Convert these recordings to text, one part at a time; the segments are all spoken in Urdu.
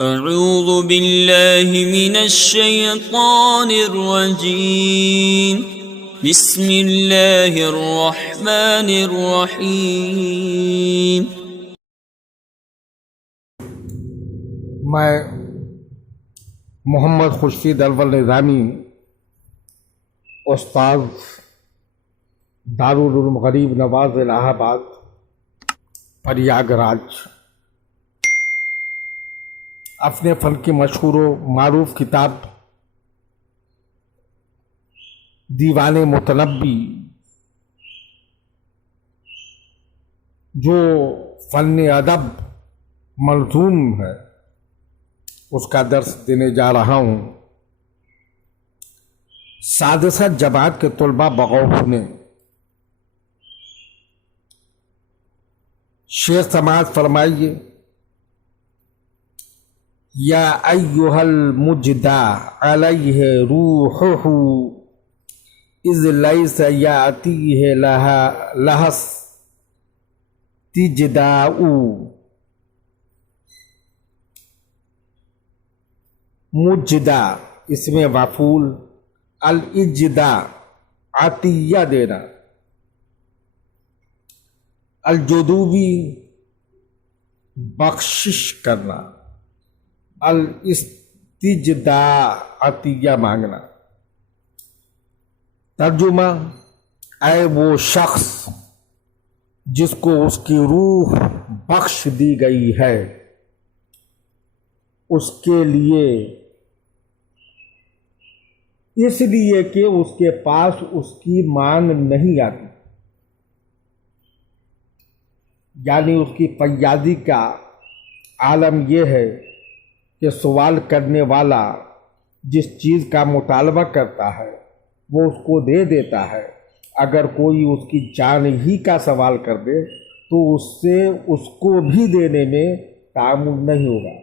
اعوذ باللہ من الشیطان الرجیم بسم اللہ الرحمن الرحیم۔ میں محمد خورشید اول نظامی، استاد دارالعلوم غریب نواز الہ آباد پریاگ راج، اپنے فن کی مشہور و معروف کتاب دیوان متنبی، جو فن ادب منظوم ہے، اس کا درس دینے جا رہا ہوں۔ سادسہ جماعت کے طلباء بغور نے شعر سماعت فرمائیے۔ یا ایہا المجدی علیہ روحہ اذ لیس یاتیہ لہا استجداء۔ مجدہ اسم مفعول، الاجداء عطیہ دینا، الجدوبی بخشش کرنا، الاستجداء عطیہ مانگنا۔ ترجمہ: اے وہ شخص جس کو اس کی روح بخش دی گئی ہے، اس کے لیے اس لیے کہ اس کے پاس اس کی مانگ نہیں آتی، یعنی اس کی فیاضی کا عالم یہ ہے کہ سوال کرنے والا جس چیز کا مطالبہ کرتا ہے وہ اس کو دے دیتا ہے۔ اگر کوئی اس کی جان ہی کا سوال کر دے تو اس سے اس کو بھی دینے میں تعامل نہیں ہوگا۔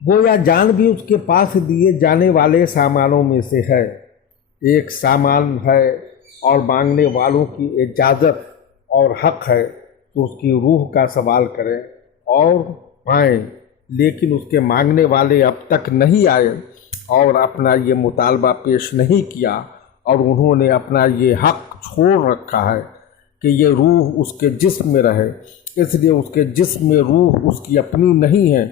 وہ یا جان بھی اس کے پاس دیے جانے والے سامانوں میں سے ہے۔ ایک سامان ہے اور مانگنے والوں کی اجازت اور حق ہے تو اس کی روح کا سوال کریں اور پائیں، لیکن اس کے مانگنے والے اب تک نہیں آئے اور اپنا یہ مطالبہ پیش نہیں کیا، اور انہوں نے اپنا یہ حق چھوڑ رکھا ہے کہ یہ روح اس کے جسم میں رہے، اس لیے اس کے جسم میں روح اس کی اپنی نہیں ہے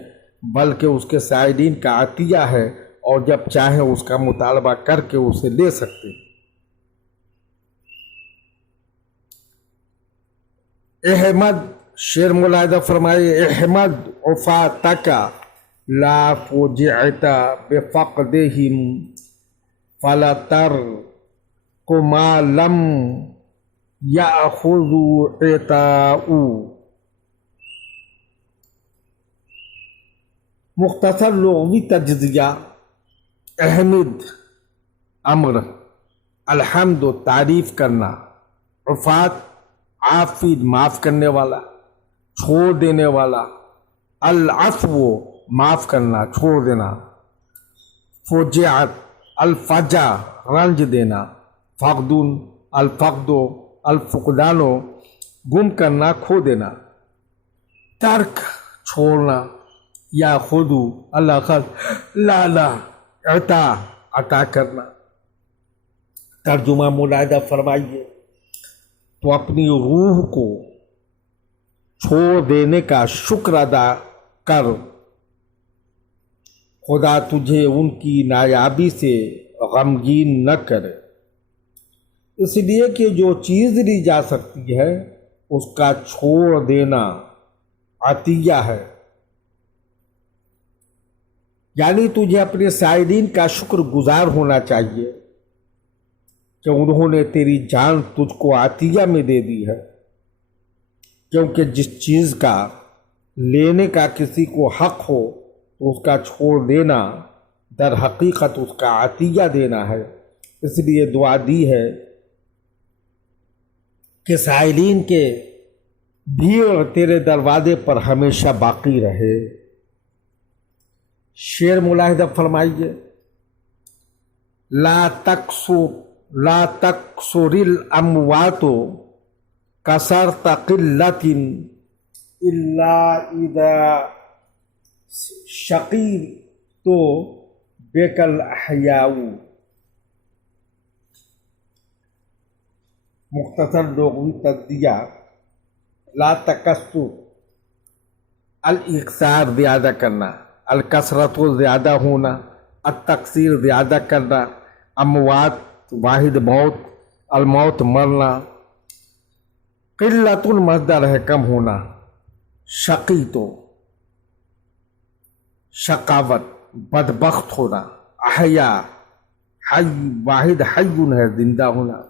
بلکہ اس کے سائلین کا عطیہ ہے، اور جب چاہیں اس کا مطالبہ کر کے اسے لے سکتے۔ احمد شعر ملاحظہ فرمائے۔ احمد عفاتک لا فوجعت بفقدہم فلترک ما لم یأخذوا عطاء۔ مختصر لغوی تجزیہ: احمد امر، الحمد تعریف کرنا، عفات عافی معاف کرنے والا، چھوڑ دینے والا، العفو معاف کرنا چھوڑ دینا، فجعت الفجع رنج دینا، فقدن الفقد الفقدان گم کرنا کھو دینا، ترک چھوڑنا، یا خودو الاخذ لانا عطا عطا کرنا۔ ترجمہ ملاحظہ فرمائیے۔ تو اپنی روح کو چھوڑ دینے کا شکر ادا کر، خدا تجھے ان کی نایابی سے غمگین نہ کرے، اس لیے کہ جو چیز لی جا سکتی ہے اس کا چھوڑ دینا عطیہ ہے، یعنی تجھے اپنے سائلین کا شکر گزار ہونا چاہیے کہ انہوں نے تیری جان تجھ کو عطیہ میں دے دی ہے، کیونکہ جس چیز کا لینے کا کسی کو حق ہو تو اس کا چھوڑ دینا در حقیقت اس کا عطیہ دینا ہے۔ اس لیے دعا دی ہے کہ سائلین کے بھیڑ تیرے دروازے پر ہمیشہ باقی رہے۔ شعر ملاحظہ فرمائیے۔ لا تکسر الاموات کثرت قلت الا اذا شقی تو بیکل احیاؤ، مختصر لغوی تجزیہ: لا تکسر، الاکثار زیادہ کرنا، الکثرت زیادہ ہونا، التکثیر زیادہ کرنا، اموات واحد موت، الموت مرنا، قلت مصدر ہے کم ہونا، شقی تو شقاوت بدبخت ہونا، احیا حی واحد حی ہے زندہ ہونا۔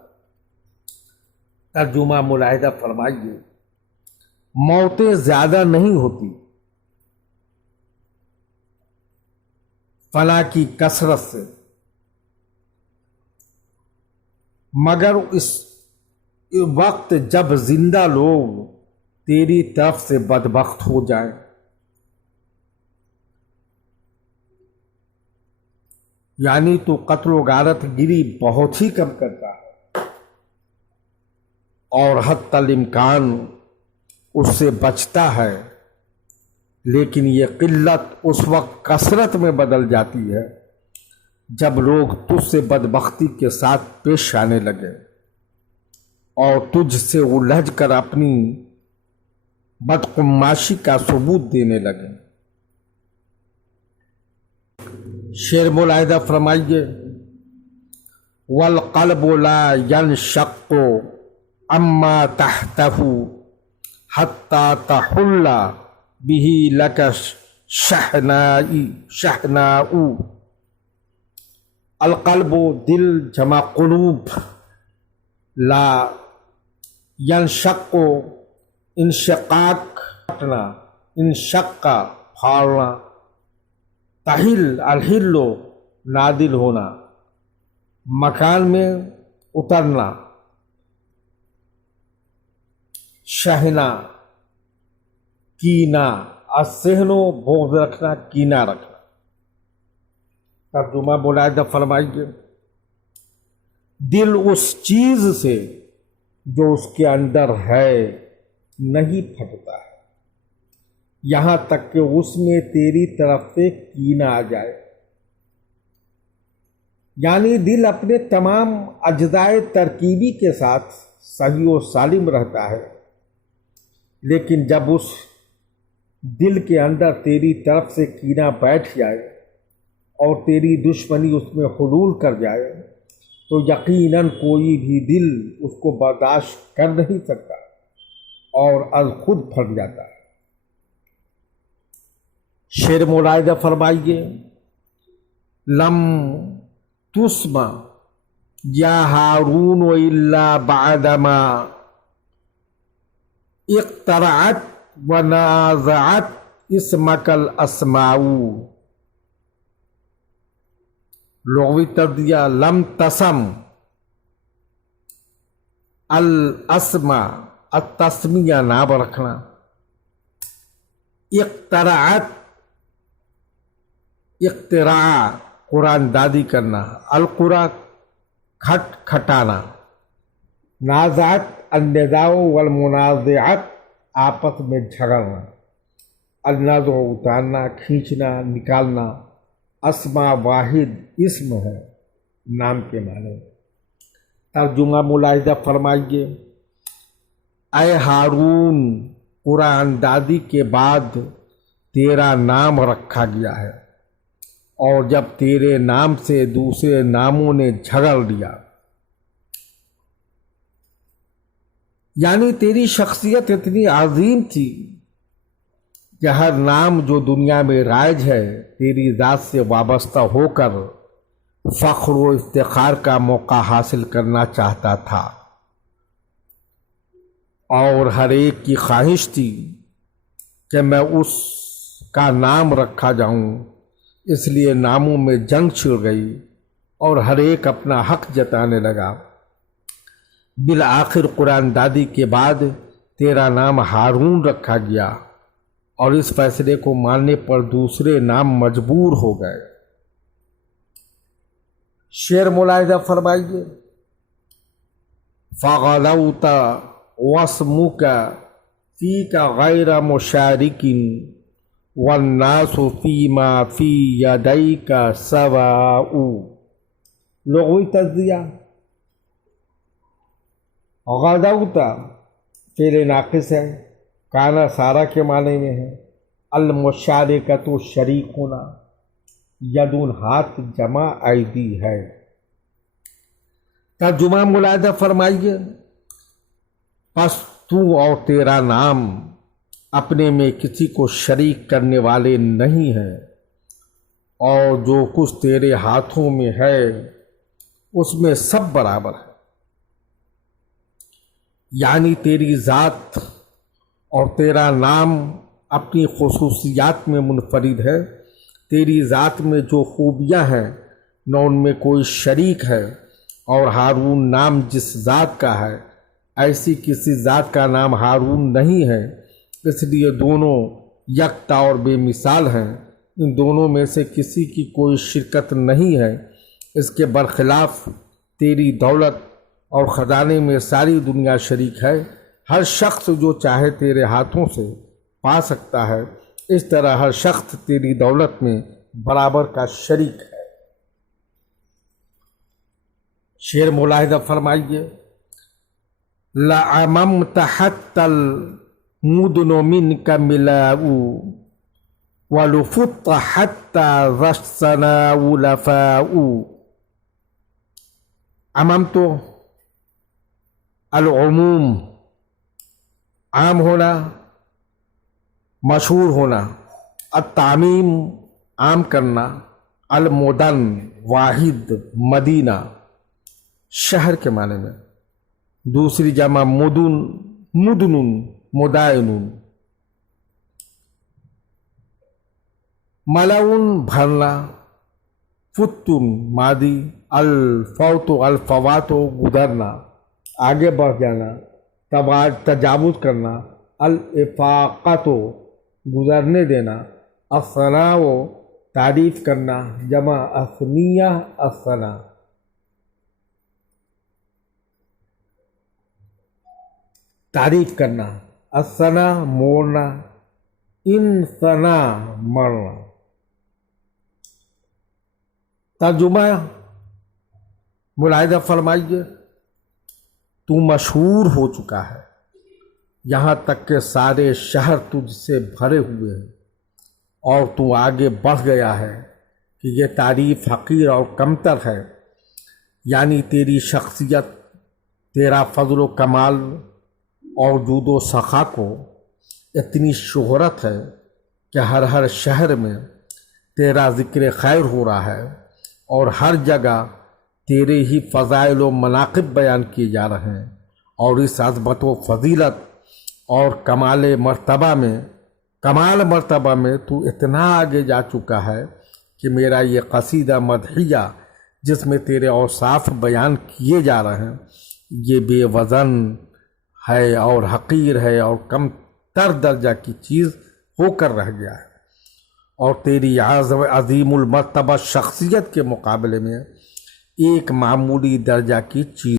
ترجمہ ملاحظہ فرمائیے، موتیں زیادہ نہیں ہوتی فنا کی کثرت سے، مگر اس وقت جب زندہ لوگ تیری طرف سے بدبخت ہو جائیں۔ یعنی تو قتل و غارت گری بہت ہی کم کرتا ہے اور حتی الامکان اس سے بچتا ہے، لیکن یہ قلت اس وقت کثرت میں بدل جاتی ہے جب لوگ تجھ سے بدبختی کے ساتھ پیش آنے لگے اور تجھ سے الجھ کر اپنی بدقماشی کا ثبوت دینے لگے۔ شعر ملاحظہ فرمائیے، والقلب لا ينشق اما تحته حتى تحل به لك شحناء۔ القلب دل جمع قلوب، لا ينشق انشقاق پھٹنا، انشق پھاڑنا، تحل الحل نادل ہونا، مکان میں اترنا، شہنا کینا، الصحن بغض رکھنا، کینا رکھنا۔ ترجمہ ملاحظہ فرمائیے، دل اس چیز سے جو اس کے اندر ہے نہیں پھٹتا ہے یہاں تک کہ اس میں تیری طرف سے کینہ آ جائے۔ یعنی دل اپنے تمام اجزائے ترکیبی کے ساتھ صحیح و سالم رہتا ہے، لیکن جب اس دل کے اندر تیری طرف سے کینہ بیٹھ جائے اور تیری دشمنی اس میں حلول کر جائے تو یقیناً کوئی بھی دل اس کو برداشت کر نہیں سکتا اور از خود پھٹ جاتا ہے۔ شعر ملاحظہ فرمائیے، لم تسمع یا ہارون الا بعدما اقترعت ونازعت اسمک الاسماء۔ لغوی ترجمہ، لم تسم الاسماء، التسمیہ نام رکھنا، اقترعت اقتراع قرآن دادی کرنا، القرآ کھٹ کھٹانا، نازعت النزاع والمنازعت آپس میں جھگڑنا، النزع اتارنا، کھینچنا، نکالنا، اسما واحد اسم ہے نام کے معنی۔ ترجمہ ملاحظہ فرمائیے، اے ہارون، قرآن دادی کے بعد تیرا نام رکھا گیا ہے اور جب تیرے نام سے دوسرے ناموں نے جھگڑ لیا، یعنی تیری شخصیت اتنی عظیم تھی کہ ہر نام جو دنیا میں رائج ہے تیری ذات سے وابستہ ہو کر فخر و افتخار کا موقع حاصل کرنا چاہتا تھا، اور ہر ایک کی خواہش تھی کہ میں اس کا نام رکھا جاؤں، اس لیے ناموں میں جنگ چھڑ گئی اور ہر ایک اپنا حق جتانے لگا۔ بالآخر قرآن دادی کے بعد تیرا نام ہارون رکھا گیا اور اس فیصلے کو ماننے پر دوسرے نام مجبور ہو گئے۔ شعر ملاحظہ فرمائیے، فغلوت واسمک فیک غیر مشارک والناس فیما فی یدیک سواء، لغوی تجزیہ۔ غدوت فعل ناقص ہے، کانا سارا کے معنی میں ہے۔ المشارکۃ شریک ہونا، یدون ہاتھ جمع ایدی ہے۔ ترجمہ ملاحظہ فرمائیے، پس تو اور تیرا نام اپنے میں کسی کو شریک کرنے والے نہیں ہیں، اور جو کچھ تیرے ہاتھوں میں ہے اس میں سب برابر ہے۔ یعنی تیری ذات اور تیرا نام اپنی خصوصیات میں منفرد ہے۔ تیری ذات میں جو خوبیاں ہیں نہ ان میں کوئی شریک ہے، اور ہارون نام جس ذات کا ہے ایسی کسی ذات کا نام ہارون نہیں ہے، اس لیے دونوں یکتا اور بے مثال ہیں۔ ان دونوں میں سے کسی کی کوئی شرکت نہیں ہے۔ اس کے برخلاف تیری دولت اور خزانے میں ساری دنیا شریک ہے۔ ہر شخص جو چاہے تیرے ہاتھوں سے پا سکتا ہے، اس طرح ہر شخص تیری دولت میں برابر کا شریک ہے۔ شعر ملاحظہ فرمائیے، لَعَمَمْتَ حَتَّى الْمُدُنُ مِنْكَ مِلَاءُ وَلُفُتَّ حَتَّى ذَا الثَّنَاءُ لَفَاءُ۔ عممت العموم، عام ہونا، مشہور ہونا۔ التعمیم، عام کرنا۔ المدن، واحد، مدینہ، شہر کے معنی میں۔ دوسری جمع مدن، مدن، مدائن۔ ملعون، بھرنا۔ فتن، ماضی۔ الفوت، الفوات، گزرنا، آگے بڑھ جانا، تجاوز کرنا۔ الافاقۃ، گزرنے دینا۔ الثناء، تعریف کرنا، جمع اثنیہ، الثناء۔ تعریف کرنا۔ الثناء، موڑنا۔ انثناء، مرنا۔ ترجمہ ملاحظہ فرمائیے، تو مشہور ہو چکا ہے، یہاں تک کہ سارے شہر تجھ سے بھرے ہوئے ہیں، اور تو آگے بڑھ گیا ہے کہ یہ تعریف حقیر اور کمتر ہے۔ یعنی تیری شخصیت، تیرا فضل و کمال اور جود و سخا کو اتنی شہرت ہے کہ ہر شہر میں تیرا ذکر خیر ہو رہا ہے، اور ہر جگہ تیرے ہی فضائل و مناقب بیان کیے جا رہے ہیں، اور اس عظمت و فضیلت اور کمال مرتبہ میں تو اتنا آگے جا چکا ہے کہ میرا یہ قصیدہ مدحیہ جس میں تیرے اوصاف بیان کیے جا رہے ہیں، یہ بے وزن ہے اور حقیر ہے اور کم تر درجہ کی چیز ہو کر رہ گیا ہے، اور تیری عظیم المرتبہ شخصیت کے مقابلے میں ایک معمولی درجہ کی چیز